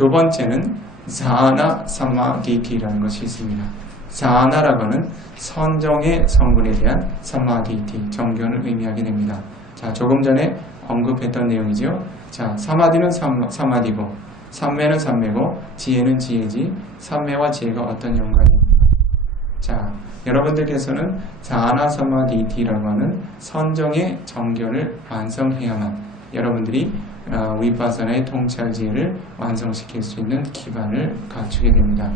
두 번째는 사나 사마디티라는 것이 있습니다. 사나라고 하는 선정의 성분에 대한 사마디티, 정견을 의미하게 됩니다. 자, 조금 전에 언급했던 내용이죠. 자, 사마디는 사마디고, 삼매는 삼매고, 지혜는 지혜지, 삼매와 지혜가 어떤 연관입니까? 자, 여러분들께서는 사나 사마디티라고 하는 선정의 정견을 완성해야만 여러분들이 위파사나의 통찰 지혜를 완성시킬 수 있는 기반을 갖추게 됩니다.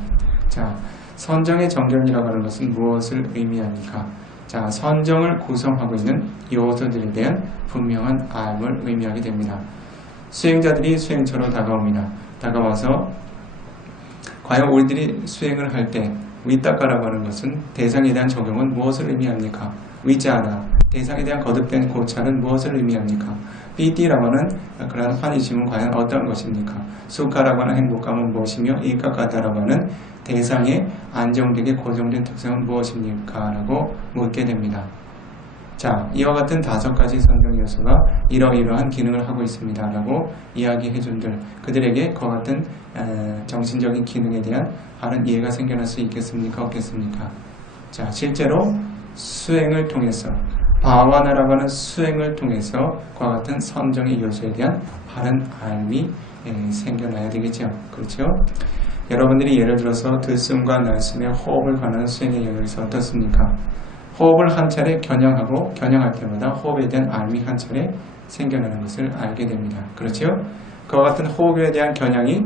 자, 선정의 정견이라고 하는 것은 무엇을 의미합니까? 자, 선정을 구성하고 있는 요소들에 대한 분명한 알을 의미하게 됩니다. 수행자들이 수행처로 다가옵니다. 다가와서 과연 우리들이 수행을 할 때 위따까라고 하는 것은 대상에 대한 적용은 무엇을 의미합니까? 위자다. 대상에 대한 거듭된 고찰은 무엇을 의미합니까? 삐띠라고 하는 그러한 환희심은 과연 어떤 것입니까? 수카라고 하는 행복감은 무엇이며 일까까다라고 하는 대상의 안정되게 고정된 특성은 무엇입니까? 라고 묻게 됩니다. 자, 이와 같은 5가지 선정 요소가 이러이러한 기능을 하고 있습니다 라고 이야기해준들 그들에게 그와 같은 정신적인 기능에 대한 바른 이해가 생겨날 수 있겠습니까? 없겠습니까? 자, 실제로 수행을 통해서 바와나라고 하는 수행을 통해서 그와 같은 선정의 요소에 대한 바른 알미 생겨나야 되겠죠. 그렇죠? 여러분들이 예를 들어서 들숨과 날숨의 호흡을 관한 수행의 영역에서 어떻습니까? 호흡을 한 차례 겨냥하고 겨냥할 때마다 호흡에 대한 알미 한 차례 생겨나는 것을 알게 됩니다. 그렇죠? 그와 같은 호흡에 대한 겨냥이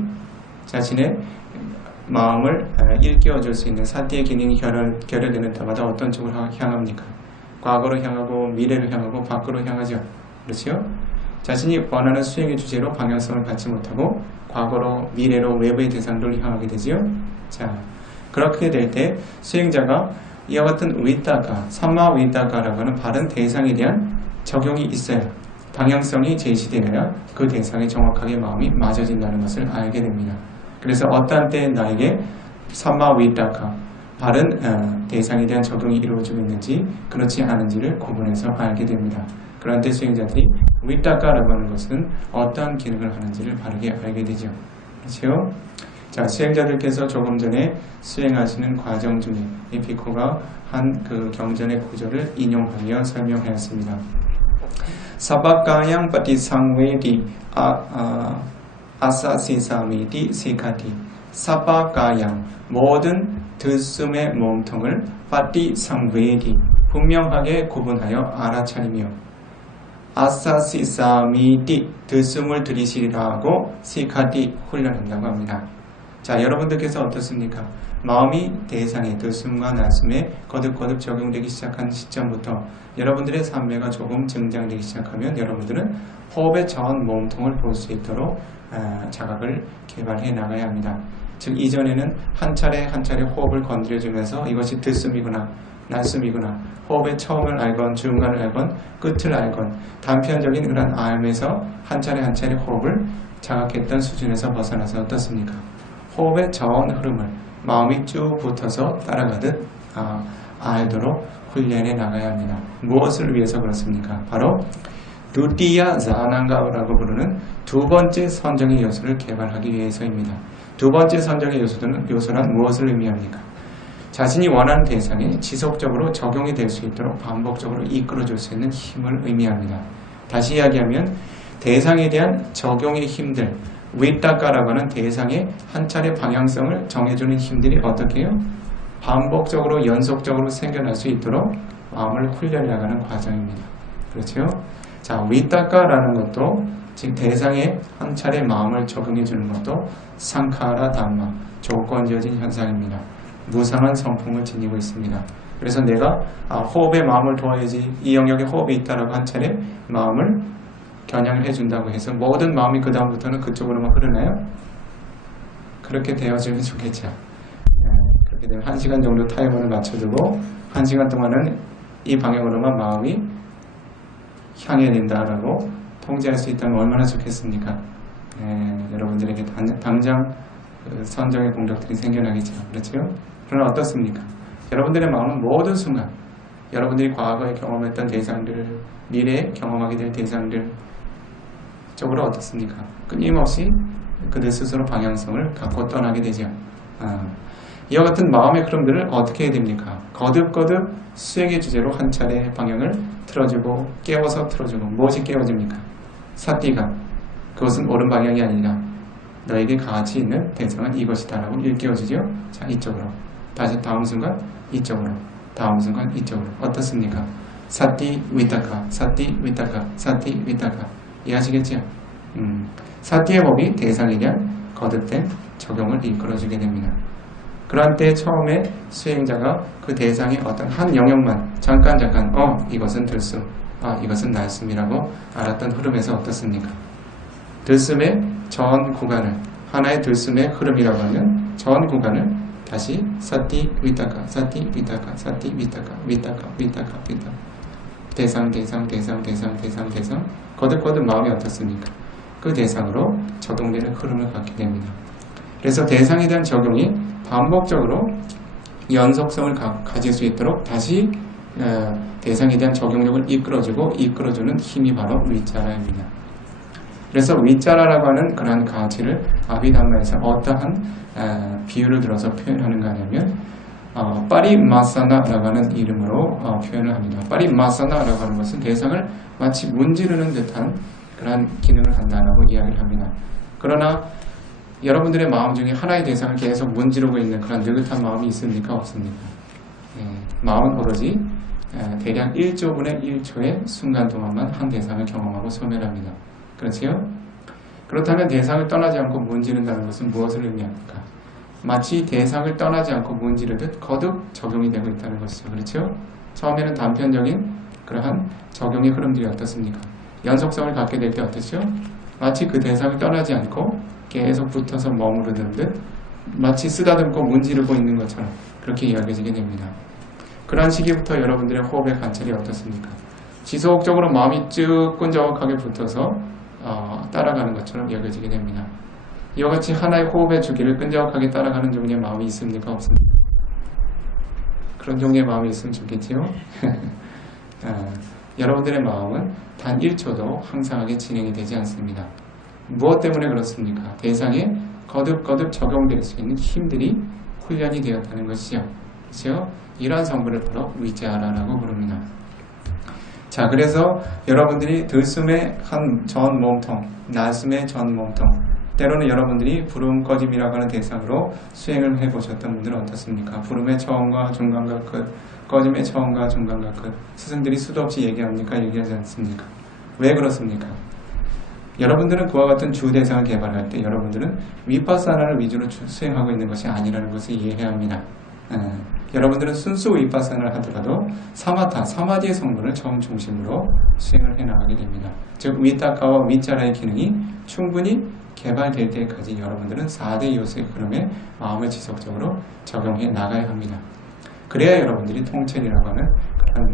자신의 마음을 일깨워줄 수 있는 사티의 기능이 결여되는 때마다 어떤 쪽으로 향합니까? 과거로 향하고 미래로 향하고 밖으로 향하죠. 그렇죠? 자신이 원하는 수행의 주제로 방향성을 갖지 못하고 과거로 미래로 외부의 대상들을 향하게 되지요. 자, 그렇게 될 때 수행자가 이와 같은 위따가, 삼마 위따가라고 하는 바른 대상에 대한 적용이 있어야 방향성이 제시되어야 그 대상에 정확하게 마음이 맞아진다는 것을 알게 됩니다. 그래서 어떠한 때에 나에게 삼마 위따가 바른 대상에 대한 적용이 이루어지고 있는지 그렇지 않은지를 구분해서 알게 됩니다. 그런 때 수행자들이 위따가라고 하는 것은 어떠한 기능을 하는지를 바르게 알게 되죠. 그렇죠? 자, 수행자들께서 조금 전에 수행하시는 과정 중에 이 비코가 한 그 경전의 구절을 인용하며 설명하였습니다. 사바가양 파티상웨디 아사시사미디 시카티 사바가양 모든 들숨의 몸통을 파티상웨디 분명하게 구분하여 알아차리며 아사시사미디 들숨을 들이시라고 시카티 훈련한다고 합니다. 자, 여러분들께서 어떻습니까? 마음이 대상의 들숨과 날숨에 거듭거듭 적용되기 시작한 시점부터 여러분들의 삼매가 조금 증장되기 시작하면 여러분들은 호흡의 전 몸통을 볼 수 있도록 자각을 개발해 나가야 합니다. 즉 이전에는 한 차례 한 차례 호흡을 건드려주면서 이것이 들숨이구나 날숨이구나 호흡의 처음을 알건 중간을 알건 끝을 알건 단편적인 그런 알면서 한 차례 한 차례 호흡을 자각했던 수준에서 벗어나서 어떻습니까? 호흡의 전 흐름을 마음이 쭉 붙어서 따라가듯 알도록 훈련해 나가야 합니다. 무엇을 위해서 그렇습니까? 바로 두띠야 자난가라고 부르는 두 번째 선정의 요소를 개발하기 위해서입니다. 두 번째 선정의 요소란 무엇을 의미합니까? 자신이 원하는 대상에 지속적으로 적용이 될 수 있도록 반복적으로 이끌어줄 수 있는 힘을 의미합니다. 다시 이야기하면 대상에 대한 적용의 힘들 위따까라고 하는 대상의 한 차례 방향성을 정해주는 힘들이 어떻게 해요? 반복적으로 연속적으로 생겨날 수 있도록 마음을 훈련해 나가는 과정입니다. 그렇죠? 자, 위따까라는 것도 즉 대상에 한 차례 마음을 적용해 주는 것도 상카라 담마 조건지어진 현상입니다. 무상한 성품을 지니고 있습니다. 그래서 내가 호흡에 마음을 두어야지 이 영역에 호흡이 있다라고 한 차례 마음을 겨냥을 해준다고 해서 모든 마음이 그 다음부터는 그쪽으로만 흐르나요? 그렇게 되어지면 좋겠죠. 그렇게 되면 1시간 정도 타이머를 맞춰두고 1시간 동안은 이 방향으로만 마음이 향해야 된다라고 통제할 수 있다면 얼마나 좋겠습니까? 여러분들에게 당장 선정의 공덕들이 생겨나겠죠. 그렇죠? 그러나 어떻습니까? 여러분들의 마음은 모든 순간 여러분들이 과거에 경험했던 대상들, 미래에 경험하게 될 대상들 쪽으로 어떻습니까? 끊임없이 그들 스스로 방향성을 갖고 떠나게 되죠. 이와 같은 마음의 흐름들을 어떻게 해야 됩니까? 거듭거듭 수행의 주제로 한 차례 방향을 틀어주고 깨워서 틀어주고 무엇이 깨워집니까? 사띠가 그것은 옳은 방향이 아니라 너에게 가치 있는 대상은 이것이다 라고 일깨워주죠. 자, 이쪽으로 다시 다음 순간 이쪽으로 다음 순간 이쪽으로 어떻습니까? 사띠 위타카 사띠 위타카 사띠 위타카 이해하시겠죠? 사띠의 법이 대상에 대한 거듭된 적용을 이끌어주게 됩니다. 그러한 때 처음에 수행자가 그 대상의 어떤 한 영역만 잠깐 이것은 들숨, 이것은 날숨이라고 알았던 흐름에서 어떻습니까? 들숨의 전 구간을 하나의 들숨의 흐름이라고 하면 전 구간을 다시 사띠 위타카 사띠 위타카 사띠 위타카 위타카 위타카 위타카 대상 거듭거듭 마음이 어떻습니까? 그 대상으로 적용되는 흐름을 갖게 됩니다. 그래서 대상에 대한 적용이 반복적으로 연속성을 가질 수 있도록 다시 대상에 대한 적용력을 이끌어주는 힘이 바로 위짜라입니다. 그래서 위짜라라고 하는 그러한 가치를 아비담마에서 어떠한 비유를 들어서 표현하는가 하냐면 파리마사나라고 하는 이름으로 표현을 합니다. 파리마사나라고 하는 것은 대상을 마치 문지르는 듯한 그러한 기능을 한다라고 이야기를 합니다. 그러나 여러분들의 마음 중에 하나의 대상을 계속 문지르고 있는 그런 느긋한 마음이 있습니까? 없습니까? 마음은 오로지 대략 1조분의 1초의 순간 동안만 한 대상을 경험하고 소멸합니다. 그렇지요? 그렇다면 대상을 떠나지 않고 문지른다는 것은 무엇을 의미합니까? 마치 대상을 떠나지 않고 문지르듯 거듭 적용이 되고 있다는 것이죠. 그렇죠? 처음에는 단편적인 그러한 적용의 흐름들이 어떻습니까? 연속성을 갖게 될 때 어떻죠? 마치 그 대상을 떠나지 않고 계속 붙어서 머무르는 듯 마치 쓰다듬고 문지르고 있는 것처럼 그렇게 이야기해지게 됩니다. 그러한 시기부터 여러분들의 호흡의 관찰이 어떻습니까? 지속적으로 마음이 쭉 끈적하게 붙어서 따라가는 것처럼 여겨지게 됩니다. 이와 같이 하나의 호흡의 주기를 끈적하게 따라가는 종류의 마음이 있습니까? 없습니까? 그런 종류의 마음이 있으면 좋겠지요? 여러분들의 마음은 단 1초도 항상하게 진행이 되지 않습니다. 무엇 때문에 그렇습니까? 대상에 거듭거듭 적용될 수 있는 힘들이 훈련이 되었다는 것이죠. 그렇죠? 이러한 성분을 바로 위짜라라고 부릅니다. 자, 그래서 여러분들이 들숨의 한 전 몸통, 날숨의 전 몸통, 때로는 여러분들이 부름 꺼짐이라고 하는 대상으로 수행을 해보셨던 분들은 어떻습니까? 부름의 처음과 중간과 끝, 꺼짐의 처음과 중간과 끝. 스승들이 수도 없이 얘기합니까? 얘기하지 않습니까? 왜 그렇습니까? 여러분들은 그와 같은 주 대상을 개발할 때 여러분들은 위파사나를 위주로 수행하고 있는 것이 아니라는 것을 이해해야 합니다. 여러분들은 순수 위파사나를 하더라도 사마타, 사마디의 성분을 처음 중심으로 수행을 해나가게 됩니다. 즉 위타카와 위짜라의 기능이 충분히 개발될 때까지 여러분들은 4대 요소의 흐름에 마음을 지속적으로 적용해 나가야 합니다. 그래야 여러분들이 통찰이라고 하는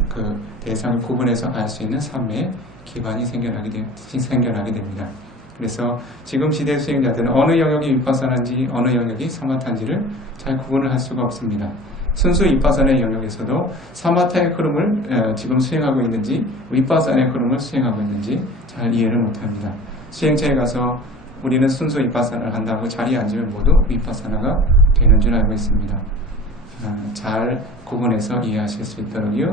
그 대상을 구분해서 알 수 있는 삶의 기반이 생겨나게 됩니다. 그래서 지금 시대 수행자들은 어느 영역이 위파사나인지 어느 영역이 사마타인지를 잘 구분을 할 수가 없습니다. 순수 위파사나의 영역에서도 사마타의 흐름을 지금 수행하고 있는지 위파사나의 흐름을 수행하고 있는지 잘 이해를 못합니다. 수행차에 가서 우리는 순수 위파사나를 한다고 자리에 앉으면 모두 위파사나가 되는 줄 알고 있습니다. 잘 구분해서 이해하실 수 있도록요.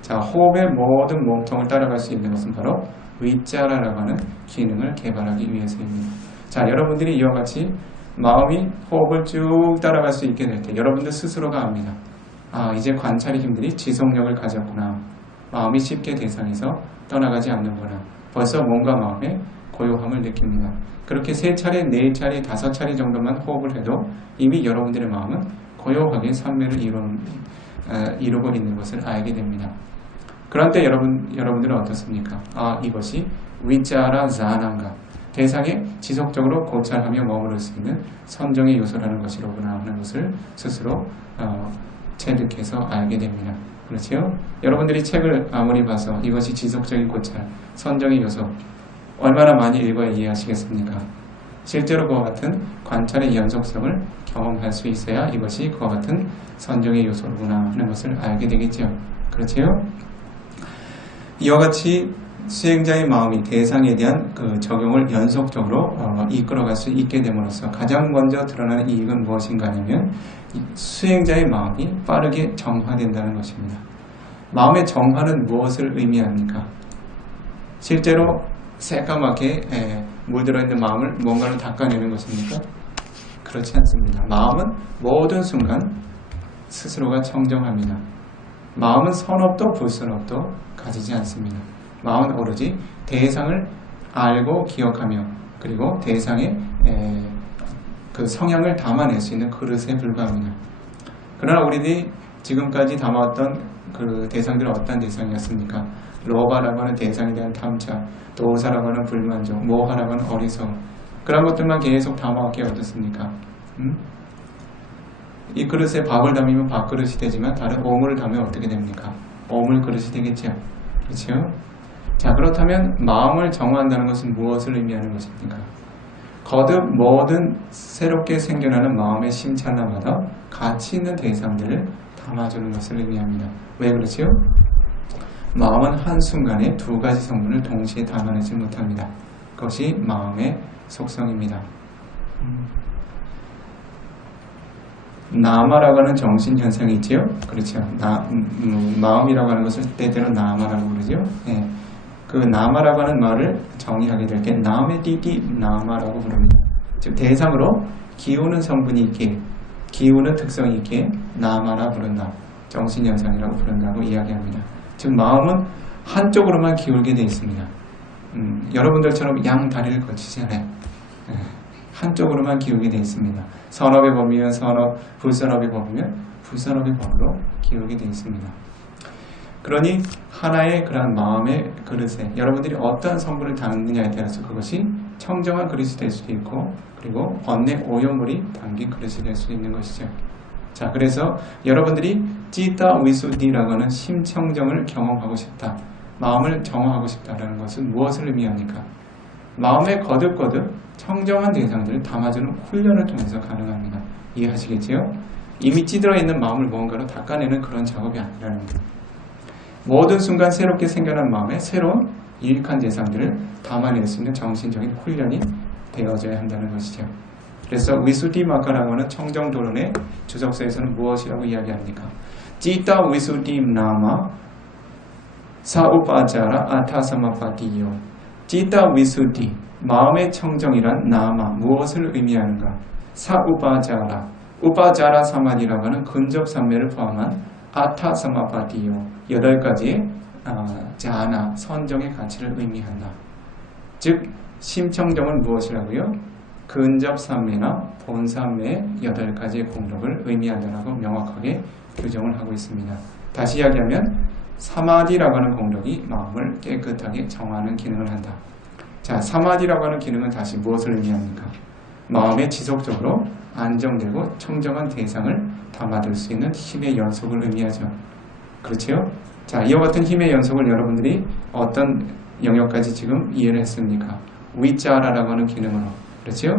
자, 호흡의 모든 몸통을 따라갈 수 있는 것은 바로 위짜라라고 하는 기능을 개발하기 위해서입니다. 자, 여러분들이 이와 같이 마음이 호흡을 쭉 따라갈 수 있게 될 때 여러분들 스스로가 압니다. 이제 관찰의 힘들이 지속력을 가졌구나. 마음이 쉽게 대상에서 떠나가지 않는구나. 벌써 몸과 마음의 고요함을 느낍니다. 그렇게 3차례, 4차례, 5차례 정도만 호흡을 해도 이미 여러분들의 마음은 고요하게 삼매를 이루고 있는 것을 알게 됩니다. 그런 때 여러분들은 어떻습니까? 이것이 위짜라 자난가, 대상에 지속적으로 고찰하며 머무를 수 있는 선정의 요소라는 것이로구나 하는 것을 스스로 체득해서 알게 됩니다. 그렇지요? 여러분들이 책을 아무리 봐서 이것이 지속적인 고찰, 선정의 요소 얼마나 많이 읽어야 이해하시겠습니까? 실제로 그와 같은 관찰의 연속성을 경험할 수 있어야 이것이 그와 같은 선정의 요소구나 하는 것을 알게 되겠죠. 그렇지요? 이와 같이 수행자의 마음이 대상에 대한 그 적용을 연속적으로 이끌어갈 수 있게 됨으로써 가장 먼저 드러나는 이익은 무엇인가 하면 수행자의 마음이 빠르게 정화된다는 것입니다. 마음의 정화는 무엇을 의미합니까? 실제로 새까맣게 물들어 있는 마음을 뭔가로 닦아내는 것입니까? 그렇지 않습니다. 마음은 모든 순간 스스로가 청정합니다. 마음은 선업도 불선업도 가지지 않습니다. 마음은 오로지 대상을 알고 기억하며 그리고 대상의 그 성향을 담아낼 수 있는 그릇에 불과합니다. 그러나 우리들이 지금까지 담아왔던 그 대상들은 어떤 대상이었습니까? 로바라고 하는 대상에 대한 탐착, 도사라고 하는 불만족, 모하라고 하는 어리석, 그런 것들만 계속 담아왔기에 어떻습니까? 이 그릇에 밥을 담으면 밥그릇이 되지만 다른 오물을 담으면 어떻게 됩니까? 오물 그릇이 되겠죠. 그렇죠? 자, 그렇다면 마음을 정화한다는 것은 무엇을 의미하는 것입니까? 거듭 모든 새롭게 생겨나는 마음의 심찰나마다 가치 있는 대상들을 담아주는 것을 의미합니다. 왜 그렇지요? 마음은 한순간에 두 가지 성분을 동시에 담아내지 못합니다. 그것이 마음의 속성입니다. 나마라고 하는 정신현상이 있지요? 그렇죠. 마음이라고 하는 것을 때때로 나마라고 그러죠. 네. 그 나마라고 하는 말을 정의하게 될 게 남의 띠띠 나마라고 부릅니다. 즉 대상으로 기우는 성분이 있기에 기우는 특성이 있기에 나마라 부른다. 정신현상이라고 부른다고 이야기합니다. 즉 마음은 한쪽으로만 기울게 되어 있습니다. 여러분들처럼 양 다리를 거치지 않아요. 한쪽으로만 기울게 되어 있습니다. 선업의 법이면 선업, 불선업의 법이면 불선업의 법으로 기울게 되어 있습니다. 그러니 하나의 그러한 마음의 그릇에 여러분들이 어떠한 성분을 담느냐에 따라서 그것이 청정한 그릇이 될 수도 있고 그리고 번뇌 오염물이 담긴 그릇이 될 수 있는 것이죠. 자, 그래서 여러분들이 찌따 위수디라고 하는 심청정을 경험하고 싶다, 마음을 정화하고 싶다라는 것은 무엇을 의미합니까? 마음에 거듭거듭 청정한 대상들을 담아주는 훈련을 통해서 가능합니다. 이해하시겠지요? 이미 찌들어 있는 마음을 뭔가로 닦아내는 그런 작업이 아니라는 겁니다. 모든 순간 새롭게 생겨난 마음에 새로운 유익한 대상들을 담아낼 수 있는 정신적인 훈련이 되어져야 한다는 것이죠. 그래서 위수디마카라고 하는 청정도론의 주석서에서는 무엇이라고 이야기합니까? 찌따 위수디 나마 사우파자라 아타사마파티요. 찌따 위수디, 마음의 청정이란 나마, 무엇을 의미하는가? 사우파자라, 우파자라 사마디라고 하는 근접산매를 포함한 아타사마파티요, 8가지의 자나, 선정의 가치를 의미한다. 즉 심청정은 무엇이라고요? 근접산매나 본산매의 8가지의 공덕을 의미한다라고 명확하게 규정을 하고 있습니다. 다시 이야기하면 사마디라고 하는 공덕이 마음을 깨끗하게 정화하는 기능을 한다. 자, 사마디라고 하는 기능은 다시 무엇을 의미합니까? 마음에 지속적으로 안정되고 청정한 대상을 담아둘 수 있는 힘의 연속을 의미하죠. 그렇지요? 자, 이와 같은 힘의 연속을 여러분들이 어떤 영역까지 지금 이해를 했습니까? 위짜라라고 하는 기능으로. 그렇지요?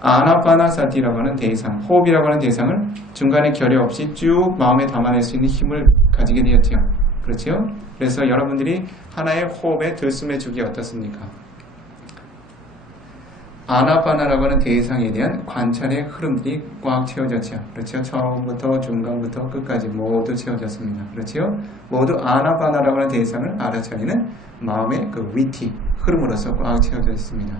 아나파나사티라고 하는 대상, 호흡이라고 하는 대상을 중간에 결여 없이 쭉 마음에 담아낼 수 있는 힘을 가지게 되었죠. 그렇지요? 그래서 여러분들이 하나의 호흡의 들숨의 주기 어떻습니까? 아나파나라고 하는 대상에 대한 관찰의 흐름들이 꽉 채워졌죠. 그렇죠? 처음부터 중간부터 끝까지 모두 채워졌습니다. 그렇죠? 모두 아나파나라고 하는 대상을 알아차리는 마음의 그 위티, 흐름으로서 꽉 채워져 있습니다.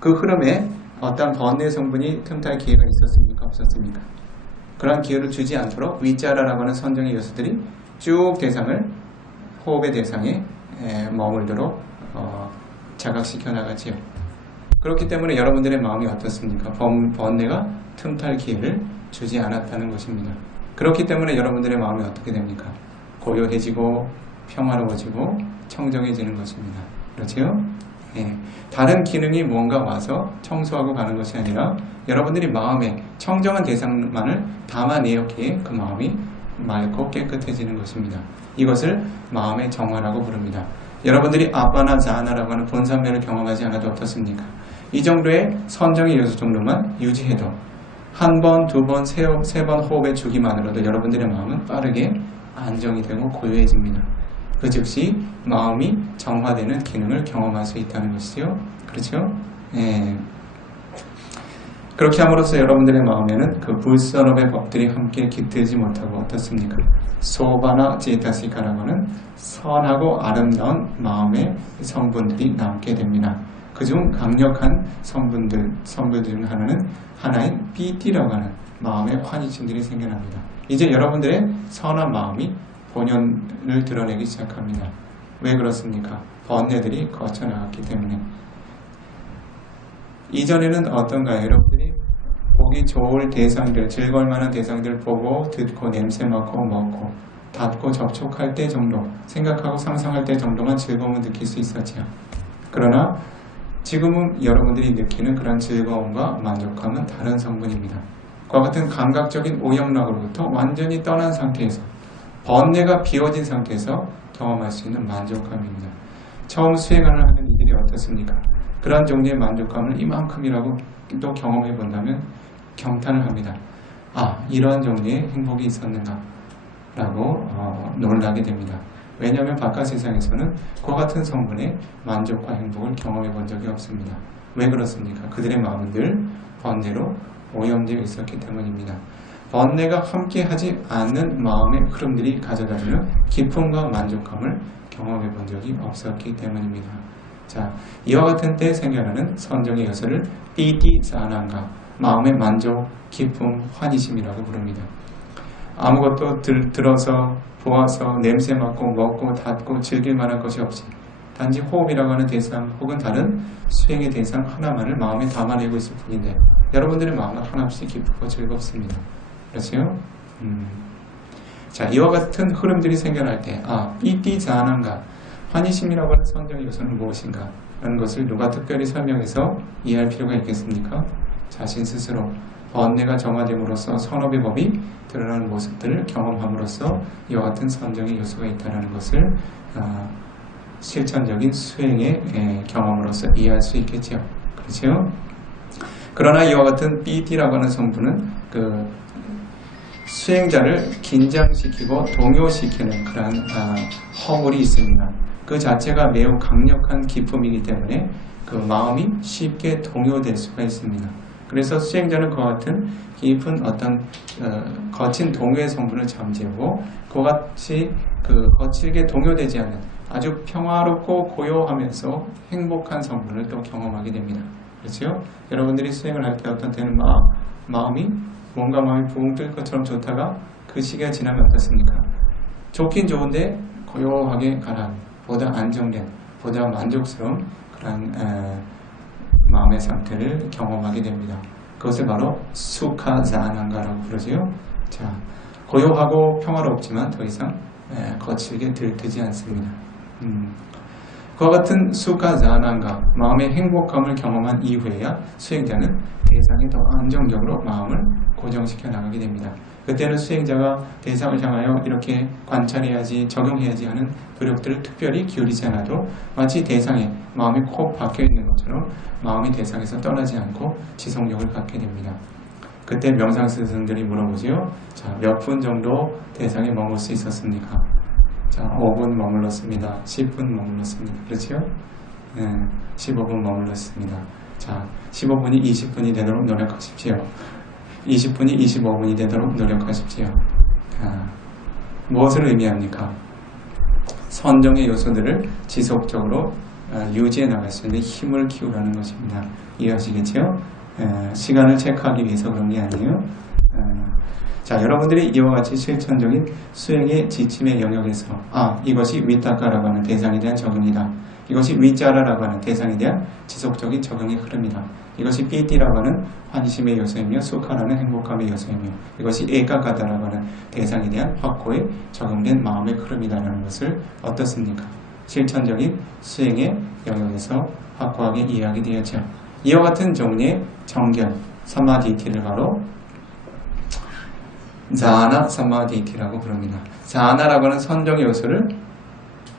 그 흐름에 어떤 번뇌 성분이 틈탈 기회가 있었습니까? 없었습니까? 그러한 기회를 주지 않도록 위짜라라고 하는 선정의 요소들이 쭉 대상을 호흡의 대상에 머물도록 자각시켜 나가지요. 그렇기 때문에 여러분들의 마음이 어떻습니까? 번뇌가 틈탈 기회를 주지 않았다는 것입니다. 그렇기 때문에 여러분들의 마음이 어떻게 됩니까? 고요해지고 평화로워지고 청정해지는 것입니다. 그렇지요? 네. 다른 기능이 뭔가 와서 청소하고 가는 것이 아니라 여러분들이 마음에 청정한 대상만을 담아내었기에 그 마음이 맑고 깨끗해지는 것입니다. 이것을 마음의 정화라고 부릅니다. 여러분들이 아빠나 자나라고 하는 본산매를 경험하지 않아도 어떻습니까? 이 정도의 선정의 요소 정도만 유지해도 한 번, 두 번, 세 번 호흡의 주기만으로도 여러분들의 마음은 빠르게 안정이 되고 고요해집니다. 그 즉시 마음이 정화되는 기능을 경험할 수 있다는 것이죠. 그렇죠? 예. 그렇게 함으로써 여러분들의 마음에는 그 불선업의 법들이 함께 깃들지 못하고 어떻습니까? 소바나 제타시카라고 하는 선하고 아름다운 마음의 성분들이 남게 됩니다. 그중 강력한 성분들 중 하나인 삐띠라고 하는 마음의 환희심들이 생겨납니다. 이제 여러분들의 선한 마음이 본연을 드러내기 시작합니다. 왜 그렇습니까? 번뇌들이 거쳐나갔기 때문에. 이전에는 어떤가요? 여러분들이 보기 좋을 대상들, 즐거울 만한 대상들 보고 듣고 냄새 맡고 먹고 닿고 접촉할 때 정도, 생각하고 상상할 때 정도만 즐거움을 느낄 수 있었지요. 그러나 지금은 여러분들이 느끼는 그런 즐거움과 만족감은 다른 성분입니다. 그와 같은 감각적인 오염락으로부터 완전히 떠난 상태에서 번뇌가 비워진 상태에서 경험할 수 있는 만족감입니다. 처음 수행을 하는 이들이 어떻습니까? 그런 종류의 만족감을 이만큼이라고 또 경험해 본다면 경탄을 합니다. 아, 이러한 종류의 행복이 있었는가? 라고 놀라게 됩니다. 왜냐하면 바깥 세상에서는 그와 같은 성분의 만족과 행복을 경험해 본 적이 없습니다. 왜 그렇습니까? 그들의 마음들 번뇌로 오염되어 있었기 때문입니다. 번뇌가 함께하지 않는 마음의 흐름들이 가져다주는 기쁨과 만족감을 경험해 본 적이 없었기 때문입니다. 자, 이와 같은 때 생겨나는 선정의 요소를 삐띠사난가, 마음의 만족, 기쁨, 환희심이라고 부릅니다. 아무것도 들어서, 보아서, 냄새 맡고, 먹고, 닿고, 즐길 만한 것이 없이 단지 호흡이라고 하는 대상 혹은 다른 수행의 대상 하나만을 마음에 담아내고 있을 뿐인데 여러분들의 마음은 하나없이 기쁘고 즐겁습니다. 그렇죠? 자, 이와 같은 흐름들이 생겨날 때 삐띠자난가, 환희심이라고 하는 선정의 요소는 무엇인가? 라는 것을 누가 특별히 설명해서 이해할 필요가 있겠습니까? 자신 스스로 번뇌가 정화됨으로써 선업의 법이 드러나는 모습들을 경험함으로써 이와 같은 선정의 요소가 있다는 것을 실천적인 수행의 경험으로서 이해할 수 있겠죠. 그렇죠? 그러나 이와 같은 삐띠라고 하는 성분은 그 수행자를 긴장시키고 동요시키는 그런 허물이 있습니다. 그 자체가 매우 강력한 기쁨이기 때문에 그 마음이 쉽게 동요될 수가 있습니다. 그래서 수행자는 그와 같은 깊은 어떤 거친 동요의 성분을 잠재우고 그와 같이 그 거칠게 동요되지 않는 아주 평화롭고 고요하면서 행복한 성분을 또 경험하게 됩니다. 그렇죠? 여러분들이 수행을 할 때 어떤 때는 마음이 붕 뜰 것처럼 좋다가 그 시기가 지나면 어떻습니까? 좋긴 좋은데 고요하게 가라앉는, 보다 안정된, 보다 만족스러운 그런 마음의 상태를 경험하게 됩니다. 그것을 바로 수카자난가라고 부르지요. 자, 고요하고 평화롭지만 더 이상 거칠게 들뜨지 않습니다. 그와 같은 수카자난가, 마음의 행복감을 경험한 이후에야 수행자는 대상에 더 안정적으로 마음을 고정시켜 나가게 됩니다. 그때는 수행자가 대상을 향하여 이렇게 관찰해야지, 적용해야지 하는 노력들을 특별히 기울이지 않아도 마치 대상에 마음이 콕 박혀 있는 것처럼 마음이 대상에서 떠나지 않고 지속력을 갖게 됩니다. 그때 명상 스승들이 물어보지요. 자, 몇 분 정도 대상에 머물 수 있었습니까? 자, 5분 머물렀습니다. 10분 머물렀습니다. 그렇죠? 15분 머물렀습니다. 자, 15분이 20분이 되도록 노력하십시오. 20분이 25분이 되도록 노력하십시오. 무엇을 의미합니까? 선정의 요소들을 지속적으로 유지해 나갈 수 있는 힘을 키우라는 것입니다. 이해하시겠죠? 시간을 체크하기 위해서 그런 게 아니에요. 자, 여러분들이 이와 같이 실천적인 수행의 지침의 영역에서 이것이 위타카라고 하는 대상에 대한 적용이다. 이것이 위짜라라고 하는 대상에 대한 지속적인 적용의 흐름이다. 이것이 삐띠라고 하는 환희심의 요소이며 수카라는 행복감의 요소이며 이것이 에카가다라고 하는 대상에 대한 확고에 적용된 마음의 흐름이라는 것을 어떻습니까? 실천적인 수행의 영역에서 확고하게 이해하게 되었죠. 이와 같은 종류의 정견, 사마디티를 바로 자나 사마디티라고 부릅니다. 자나라고 하는 선정 요소를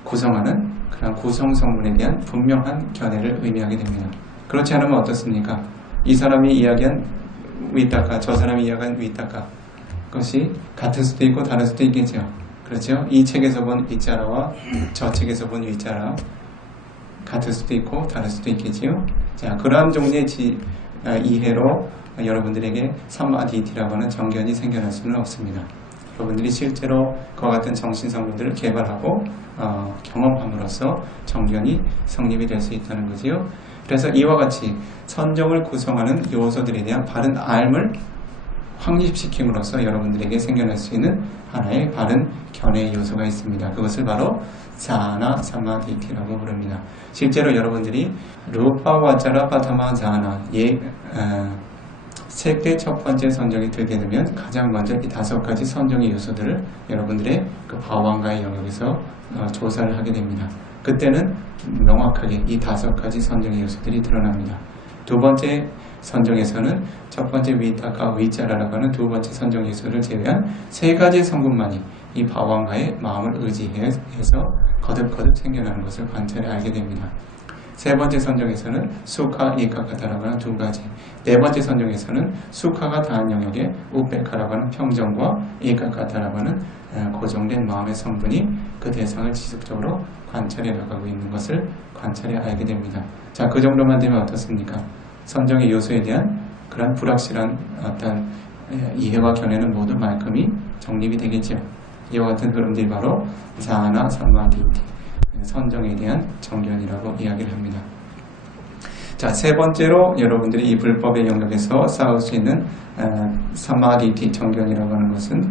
구성하는 그런 구성 성분에 대한 분명한 견해를 의미하게 됩니다. 그렇지 않으면 어떻습니까? 이 사람이 이야기한 위타카, 저 사람이 이야기한 위타카, 그것이 같을 수도 있고 다를 수도 있겠죠. 그렇죠? 이 책에서 본 위자라와 저 책에서 본 위자라 같을 수도 있고 다를 수도 있겠지요. 자, 그러한 종류의 이해로 여러분들에게 삼마디티라고 하는 정견이 생겨날 수는 없습니다. 여러분들이 실제로 그와 같은 정신성분들을 개발하고 경험함으로써 정견이 성립이 될 수 있다는 거지요. 그래서 이와 같이 선정을 구성하는 요소들에 대한 바른 알을 확립시킴으로써 여러분들에게 생겨날 수 있는 하나의 바른 견해의 요소가 있습니다. 그것을 바로 자나 삼마디티라고 부릅니다. 실제로 여러분들이 루파와자라 파타마 자나 세계 첫 번째 선정이 들게 되면 가장 먼저 이 5가지 선정의 요소들을 여러분들의 그 바완가의 영역에서 조사를 하게 됩니다. 그때는 명확하게 이 5가지 선정의 요소들이 드러납니다. 두 번째 선정에서는 첫 번째 위타카 위자라라고 하는 두 번째 선정 요소를 제외한 3가지 성분만이 이 바완가의 마음을 의지해서 거듭거듭 생겨나는 것을 관찰해 알게 됩니다. 세 번째 선정에서는 수카, 이카카타라고 하는 2가지. 네 번째 선정에서는 수카가 다한 영역에 우페카라고 하는 평정과 이카카타라고 하는 고정된 마음의 성분이 그 대상을 지속적으로 관찰해 나가고 있는 것을 관찰해 알게 됩니다. 자, 그 정도만 되면 어떻습니까? 선정의 요소에 대한 그런 불확실한 어떤 이해와 견해는 모두 말끔히 정립이 되겠죠. 이와 같은 흐름들이 바로 자나 삼마디티, 선정에 대한 정견이라고 이야기를 합니다. 자, 세 번째로 여러분들이 이 불법의 영역에서 싸울 수 있는 삼마디티 정견이라고 하는 것은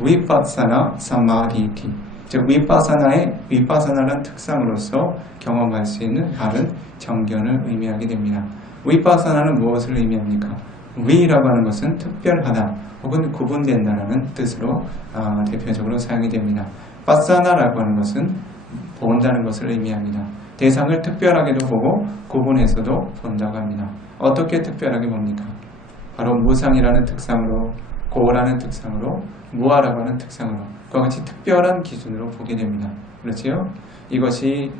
위파사나 삼마디티, 즉 위파사나라는 특성으로서 경험할 수 있는 다른 정견을 의미하게 됩니다. 위파사나는 무엇을 의미합니까? 위라고 하는 것은 특별하다 혹은 구분된다라는 뜻으로 대표적으로 사용이 됩니다. 파사나라고 하는 것은 본다는 것을 의미합니다. 대상을 특별하게도 보고 구분해서도 본다고 합니다. 어떻게 특별하게 봅니까? 바로 무상이라는 특성으로, 고라는 특성으로, 무아라고 하는 특성으로 그와 같이 특별한 기준으로 보게 됩니다. 그렇지요? 이것이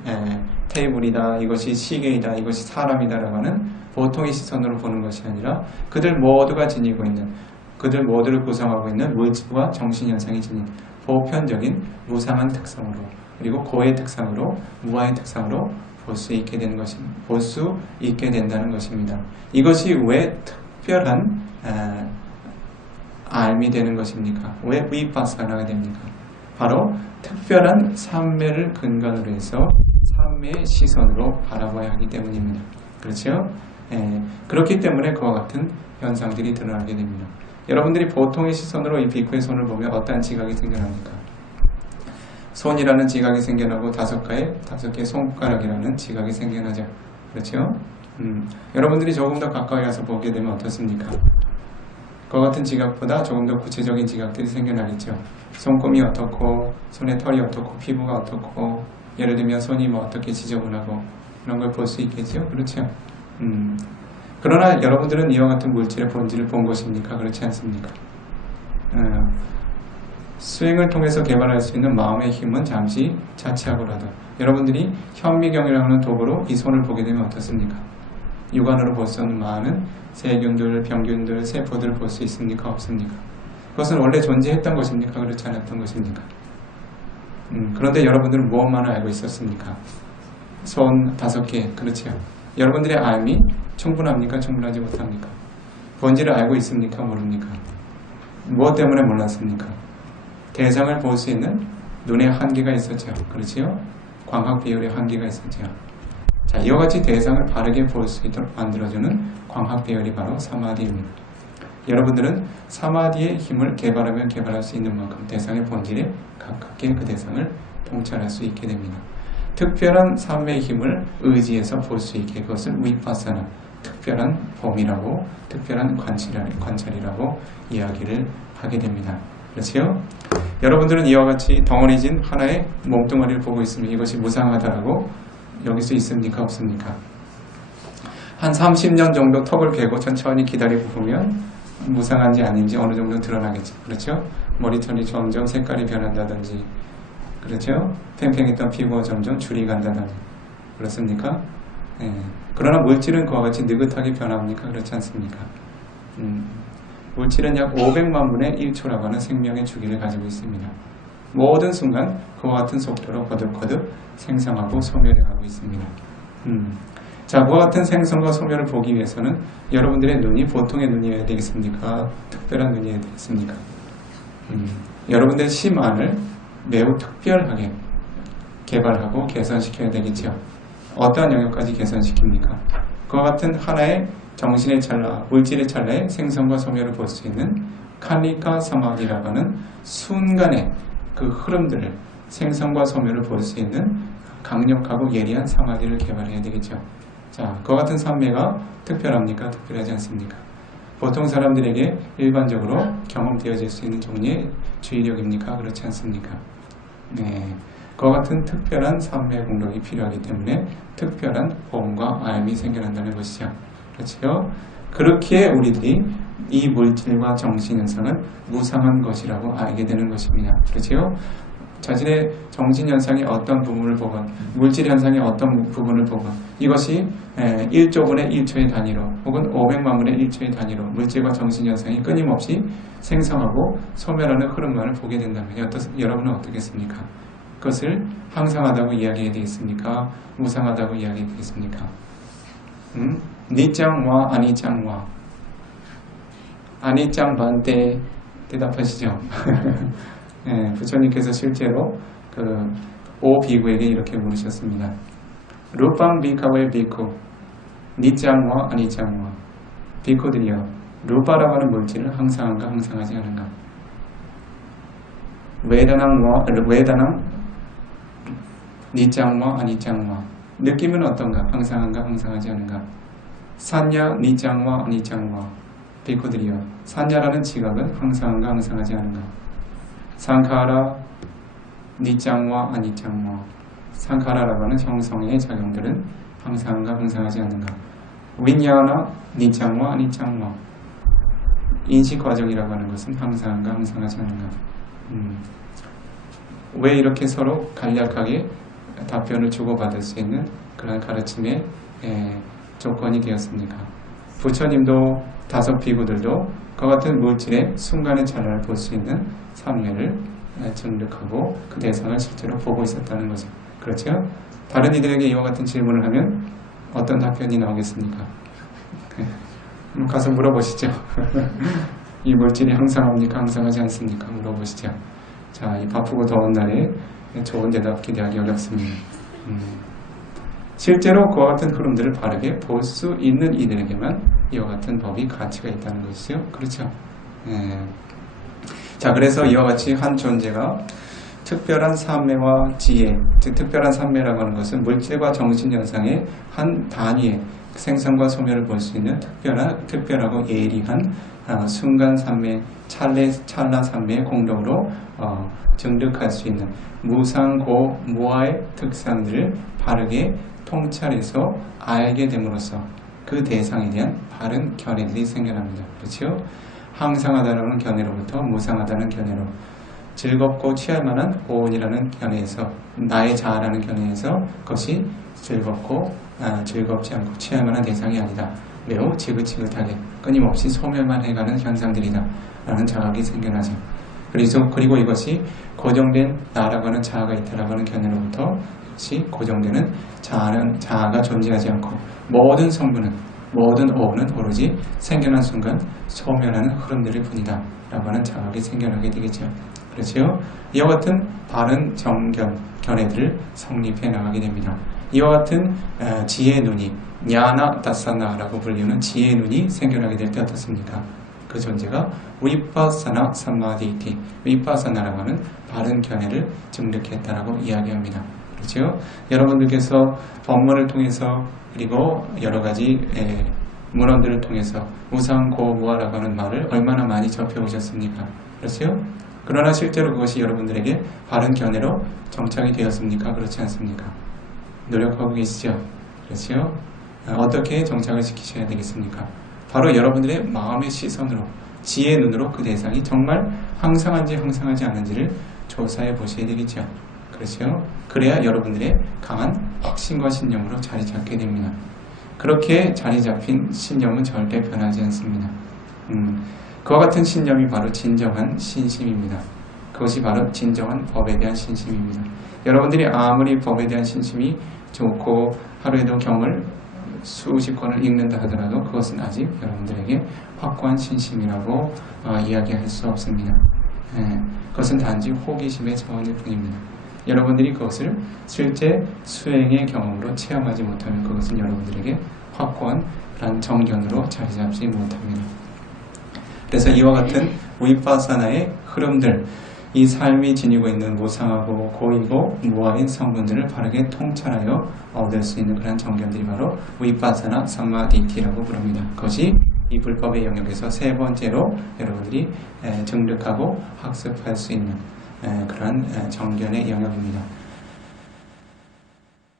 테이블이다, 이것이 시계이다, 이것이 사람이다 라고 하는 보통의 시선으로 보는 것이 아니라 그들 모두가 지니고 있는, 그들 모두를 구성하고 있는 물질과 정신현상이 지닌 보편적인 무상한 특성으로, 그리고 고의 특성으로, 무아의 특성으로 볼 수 있게 되는 것입니다. 볼 수 있게 된다는 것입니다. 이것이 왜 특별한 알미 되는 것입니까? 왜 위파사나가 됩니까? 바로 특별한 삼매를 근간으로 해서 삼매의 시선으로 바라봐야 하기 때문입니다. 그렇죠? 그렇기 때문에 그와 같은 현상들이 드러나게 됩니다. 여러분들이 보통의 시선으로 이 비쿠의 손을 보면 어떠한 지각이 생겨납니까? 손이라는 지각이 생겨나고 5개의 손가락이라는 지각이 생겨나죠. 그렇죠? 여러분들이 조금 더 가까이 가서 보게 되면 어떻습니까? 그와 같은 지각보다 조금 더 구체적인 지각들이 생겨나겠죠. 손금이 어떻고, 손의 털이 어떻고, 피부가 어떻고, 예를 들면 손이 뭐 어떻게 지저분하고 그런 걸 볼 수 있겠죠. 그렇죠? 그러나 여러분들은 이와 같은 물질의 본질을 본 것입니까? 그렇지 않습니까? 수행을 통해서 개발할 수 있는 마음의 힘은 잠시 자취하고라도 여러분들이 현미경이라고 하는 도구로 이 손을 보게 되면 어떻습니까? 육안으로 볼 수 없는 많은 세균들, 병균들, 세포들을 볼 수 있습니까? 없습니까? 그것은 원래 존재했던 것입니까? 그렇지 않았던 것입니까? 그런데 여러분들은 무엇만을 알고 있었습니까? 손 5개, 그렇죠? 여러분들의 알미 충분합니까? 충분하지 못합니까? 본질을 알고 있습니까? 모릅니까? 무엇 때문에 몰랐습니까? 대상을 볼 수 있는 눈의 한계가 있었죠. 그렇지요? 광학 비율의 한계가 있었죠. 자, 이와 같이 대상을 바르게 볼 수 있도록 만들어주는 광학 비율이 바로 사마디입니다. 여러분들은 사마디의 힘을 개발하면 개발할 수 있는 만큼 대상의 본질에 가깝게 그 대상을 통찰할 수 있게 됩니다. 특별한 삼매의 힘을 의지해서 볼 수 있게, 그것을 위파사나, 특별한 범위라고, 특별한 관찰이라고 이야기를 하게 됩니다. 그렇지요? 여러분들은 이와 같이 덩어리진 하나의 몸뚱아리를 보고 있으면 이것이 무상하다라고 여길 수 있습니까? 없습니까? 한 30년 정도 턱을 베고 천천히 기다리고 보면 무상한지 아닌지 어느 정도 드러나겠죠. 그렇죠? 머리털이 점점 색깔이 변한다든지, 그렇죠? 팽팽했던 피부가 점점 줄이 간다든지, 그렇습니까? 그러나 물질은 그와 같이 느긋하게 변합니까? 그렇지 않습니까? 물질은 약 500만 분의 1초라고 하는 생명의 주기를 가지고 있습니다. 모든 순간 그와 같은 속도로 거듭거듭 생성하고 소멸해가고 있습니다. 자, 그와 같은 생성과 소멸을 보기 위해서는 여러분들의 눈이 보통의 눈이어야 되겠습니까? 특별한 눈이어야 되겠습니까? 여러분들의 심안을 매우 특별하게 개발하고 개선시켜야 되겠죠. 어떠한 영역까지 개선시킵니까? 그와 같은 하나의 정신의 찰나, 물질의 찰나의 생성과 소멸을 볼 수 있는 칼리카 사마디라고 하는 순간의 그 흐름들을 생성과 소멸을 볼 수 있는 강력하고 예리한 사마디를 개발해야 되겠죠. 자, 그와 같은 산매가 특별합니까? 특별하지 않습니까? 보통 사람들에게 일반적으로 경험되어질 수 있는 종류의 주의력입니까? 그렇지 않습니까? 네, 그와 같은 특별한 산매 공력이 필요하기 때문에 특별한 보험과 알미 생겨난다는 것이죠. 그렇죠? 그렇게 우리들이 이 물질과 정신현상은 무상한 것이라고 알게 되는 것입니다. 그렇죠? 자신의 정신현상의 어떤 부분을 보건 물질 현상의 어떤 부분을 보건 이것이 1조분의 1초의 단위로 혹은 500만분의 1초의 단위로 물질과 정신현상이 끊임없이 생성하고 소멸하는 흐름만을 보게 된다면 여러분은 어떻겠습니까? 그것을 항상하다고 이야기해야 되겠습니까? 무상하다고 이야기해야 되겠습니까? 니짱와 아니짱와 아니짱 반대 대답하시죠. 네, 부처님께서 실제로 그 오비구에게 이렇게 물으셨습니다. 루빵 비카웨 비쿠 니짱와 아니짱와 비쿠들이여 루파라고 하는 물질을 항상한가 항상하지 않은가? 외다낭 니짱와 아니짱와 느낌은 어떤가? 항상한가 항상하지 않은가? 산야 니짱와 아니짱와 비쿠들이여 산야라는 지각은 항상한가 항상하지 않은가? 상카라 니짱와 아니짱와 상카라라고 하는 형성의 작용들은 항상한가 항상하지 않는가? 윈야나 니짱와 아니짱와 인식 과정이라고 하는 것은 항상한가 항상하지 않는가? 왜 이렇게 서로 간략하게 답변을 주고받을 수 있는 그런 가르침의 조건이 되었습니까? 부처님도 다섯 비구들도 그와 같은 물질의 순간의 찰나를 볼 수 있는 삼매를 증득하고 그 대상을 실제로 보고 있었다는 거죠. 그렇죠? 다른 이들에게 이와 같은 질문을 하면 어떤 답변이 나오겠습니까? 가서 물어보시죠. 이 물질이 항상합니까? 항상하지 않습니까? 물어보시죠. 자, 이 바쁘고 더운 날에 좋은 대답 기대하기 어렵습니다. 실제로 그와 같은 흐름들을 바르게 볼 수 있는 이들에게만 이와 같은 법이 가치가 있다는 것이죠. 그렇죠? 자, 그래서 이와 같이 한 존재가 특별한 산매와 지혜, 즉 특별한 산매라고 하는 것은 물질과 정신현상의 한 단위의 생성과 소멸을 볼 수 있는 특별하고 예리한 순간 산매, 찰나 산매의 공덕으로 증득할 수 있는 무상고 무아의 특성들을 바르게 통찰해서 알게 됨으로써 그 대상에 대한 바른 견해들이 생겨납니다. 그렇죠? 항상하다는 견해로부터 무상하다는 견해로, 즐겁고 취할 만한 오온이라는 견해에서, 나의 자아라는 견해에서 그것이 즐겁지 않고 취할 만한 대상이 아니다. 매우 지긋지긋하게 끊임없이 소멸만 해가는 현상들이다 라는 자각이 생겨나죠. 그리고 이것이 고정된 나라고 하는 자아가 있다라고 하는 견해로부터 고정되는 자아가 존재하지 않고 모든 성분은, 모든 오온은 오로지 생겨난 순간 소멸하는 흐름들일 뿐이다 라고 하는 자각이 생겨나게 되겠죠. 그렇죠? 이와 같은 바른 견해들을 성립해 나가게 됩니다. 이와 같은 지혜의 눈이 냐나 다사나라고 불리는 지혜의 눈이 생겨나게 될 때 어떻습니까? 그 존재가 위파사나 삼마디티, 위파사나라고 하는 바른 견해를 증득했다라고 이야기합니다. 그렇죠? 여러분들께서 법문을 통해서 그리고 여러 가지 문헌들을 통해서 무상고무아라고 하는 말을 얼마나 많이 접해오셨습니까? 그렇죠? 그러나 실제로 그것이 여러분들에게 바른 견해로 정착이 되었습니까? 그렇지 않습니까? 노력하고 계시죠? 그렇죠? 어떻게 정착을 시키셔야 되겠습니까? 바로 여러분들의 마음의 시선으로, 지혜의 눈으로 그 대상이 정말 항상한지 항상하지 않은지를 조사해 보셔야 되겠죠. 그렇죠? 그래야 여러분들의 강한 확신과 신념으로 자리 잡게 됩니다. 그렇게 자리 잡힌 신념은 절대 변하지 않습니다. 그와 같은 신념이 바로 진정한 신심입니다. 그것이 바로 진정한 법에 대한 신심입니다. 여러분들이 아무리 법에 대한 신심이 좋고 하루에도 경을 수십 권을 읽는다 하더라도 그것은 아직 여러분들에게 확고한 신심이라고 이야기할 수 없습니다. 그것은 단지 호기심의 차원일 뿐입니다. 여러분들이 그것을 실제 수행의 경험으로 체험하지 못하면 그것은 여러분들에게 확고한 정견으로 자리 잡지 못합니다. 그래서 이와 같은 위파사나의 흐름들, 이 삶이 지니고 있는 무상하고 고이고 무아인 성분들을 바르게 통찰하여 얻을 수 있는 그런 정견들이 바로 위파사나 삼마디티라고 부릅니다. 그것이 이 불법의 영역에서 세 번째로 여러분들이 정득하고 학습할 수 있는 그런 정견의 영역입니다.